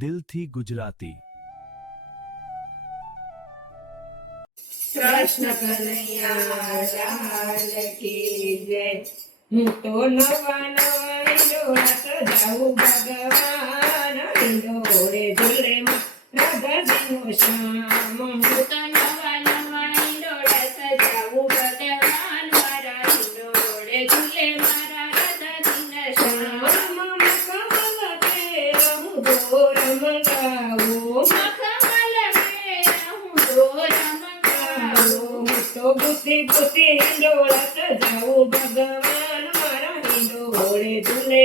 દિલથી ગુજરાતી। કૃષ્ણ કનૈયા લાલ કી જય। હું તો નવા નવા હિંડોળા સજાવું ભગવાન, હિંડોળે ઝૂલે રાધાજીનો શ્યામ। હું તો નવા નવા હિંડોળા સજાવું ભગવાન, મારા હિંડોળે ઝૂલે મારા રાધાજીના શ્યામ। મખમલ કેર હું દોર મંગાવું, મખમલ કેર હું દોર મંગાવું। તો બુદ્ધિ બુદ્ધિ હિંડોળા સજાવું ભગવાન, મારા હિંડોળે ઝૂલે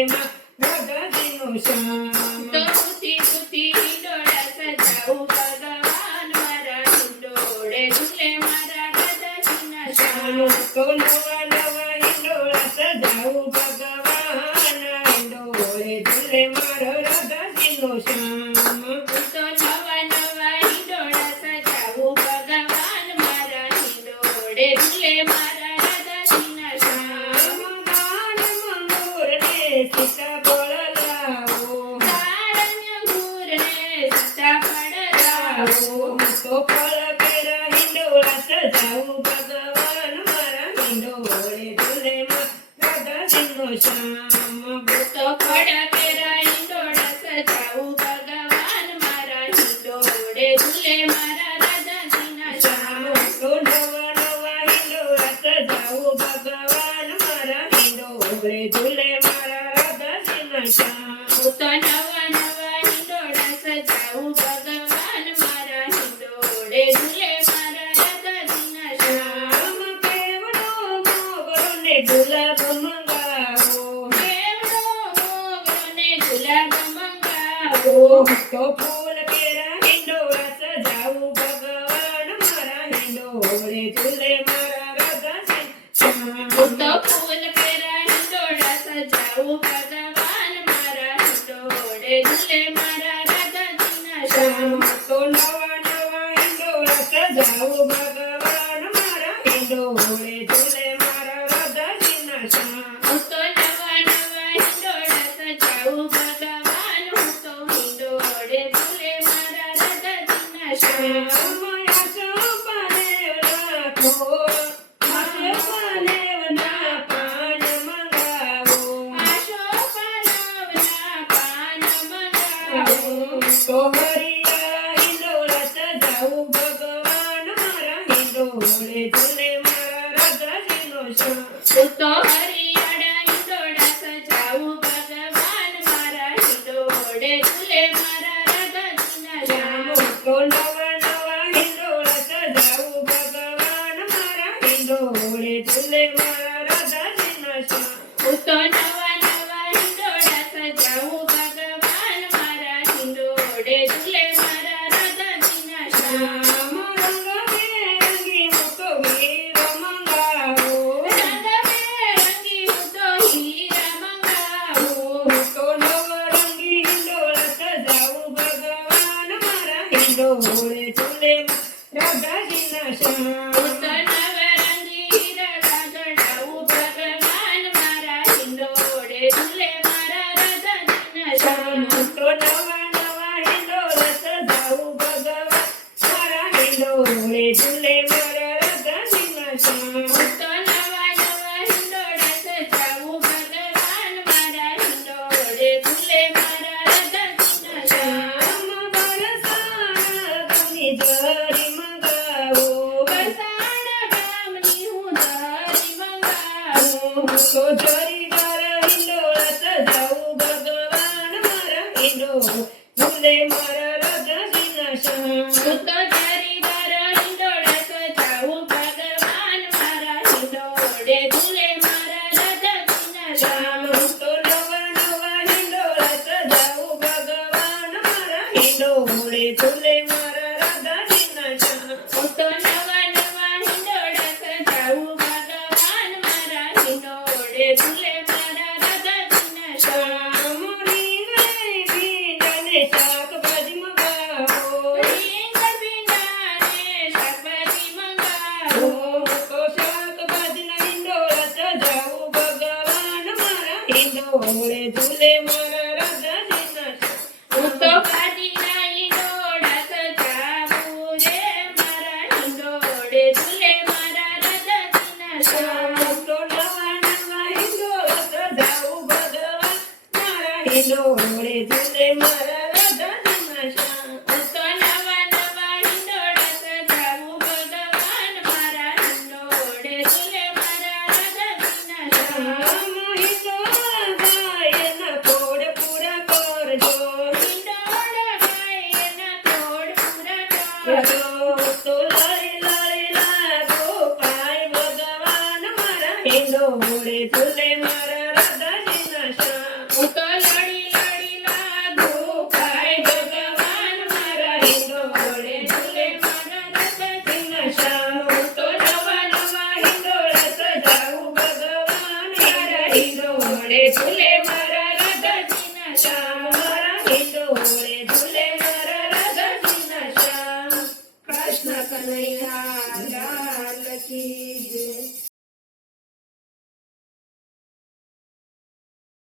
રાધાજીનો શ્યામ। તો બુદ્ધિ બુદ્ધિ હિંડોળા સજાવું ભગવાન, મારા હિંડોળે ઝૂલે મારા રાધાજીના શ્યામ। તો નવા નવા હિંડોળા સજાવું ભગવાન, હિંડોળે ઝૂલે મારો રાધાજીનો શ્યામ। તો નવા નવા હિંડોળા સજાવું ભગવાન, મારા હિંડોળે ઝૂલે મારા રાધાજીના શ્યામ। દાન મંગુરને સીતાફળ લાવો, દાન મંગુરને સીતાફળ લાવો। હું તો ફળ કેરા હિંડોળા સજાવું ભગવાન, મારા હિંડોળે ઝૂલે રાધાજીનો શ્યામ। હું તો ફળ કેરા હિંડોળા સજાવું ભગવાન, મારા હિંડોળે ઝૂલે મારા રાધાજીના શ્યામ। તો નવા નવા હિંડોળા સજાવું ભગવાન, મારા હિંડોળે ઝૂલે મારા રાધાજીના શ્યામ। હું તો નવા નવા હિંડોળા સજાવું ભગવાન, મારા હિંડોળે ઝૂલે મારા રાધાજીના શ્યામ। કેવડો મોગરો ને ગુલાબ મંગાવો, કેવડો મોગરો ને ગુલાબ મંગાવો। હું તો ફૂલ કેરા હિંડોળા સજાવું ભગવાન, મારા હિંડોળે ઝૂલે મારા રાધાજીના શ્યામ। હું તો ફૂલ કેરા હિંડોળા સજાવું ભગવાન, મારા હિંડોળે ઝૂલે મારા રાધાજીના શ્યામ। તો નવા નવા હિંડોળા સજાવું ભગવાન, મારા હિંડોળે ઝૂલે મારા રાધાજીના શ્યામ। હું તો નવા નવા હિંડોળા સજાવું ભગવાન, હું તો હિંડોળે ઝૂલે મારા રાધાજીના શ્યામ। આશોપાલવના પાન મંગાવો, આશોપાલવના પાન મંગાવો। તો હરિયા હિંડોળા સજાવું ભગવાન, મારા હિંડોળે ઝૂલે મારા રાધાજીનો શ્યામ। હું તો હરિયાળા હિંડોળા સજાવું ભગવાન, મારા હિંડોળે ઝૂલે મારા રાધાજીના શ્યામ। તો નવા નવા હિંડોળા સજાવું ભગવાન, મારા હિંડોળે ઝૂલે મારા રાધાજીના શ્યામ। હું તો નવા નવા હિંડોળા સજાવું ભગવાન, મારા હિંડોળે ઝૂલે મારા રાધાજીના શ્યામ। રંગબેરંગી હું તો હીરા મંગાવો, રંગબેરંગી હું તો હીરા મંગાવો। હું તો નવરંગી હિંડોળા સજાવું ભગવાન, મારા હિંડોળે ઝૂલે રાધાજીના શ્યામ। હું તો નવરંગી હીરા ચડાવું ભગવાન, મારા હિંડોળે ઝૂલે મારા રાધાજીના શ્યામ। હું તો નવા નવા હિંડોળા સજાવું ભગવાન, મારા હિંડોળે ઝૂલે મારા રાધાજીના શ્યામ। હું તો નવા નવા હિંડોળા સજાવું ભગવાન, મારા હિંડોળે ઝૂલે મારા રાધાજીના શ્યામ। બરસાણા ગામની જરી મંગાવો, બરસાણા ગામની હું જરી મંગાવું। હું તો જરીદાર હિંડોળા સજાવું ભગવાન, મારા હિંડોળે ઝૂલે મારા રાધાજીના શ્યામ। હું તો જરીદાર હિંડોળા સજાવું ભગવાન, મારા હિંડોળે ઝૂલે મારા રાધાજીના શ્યામ। હું તો નવા નવા હિંડોળા સજાવું ભગવાન, મારા હિંડોળે ઝૂલે મારા રાધા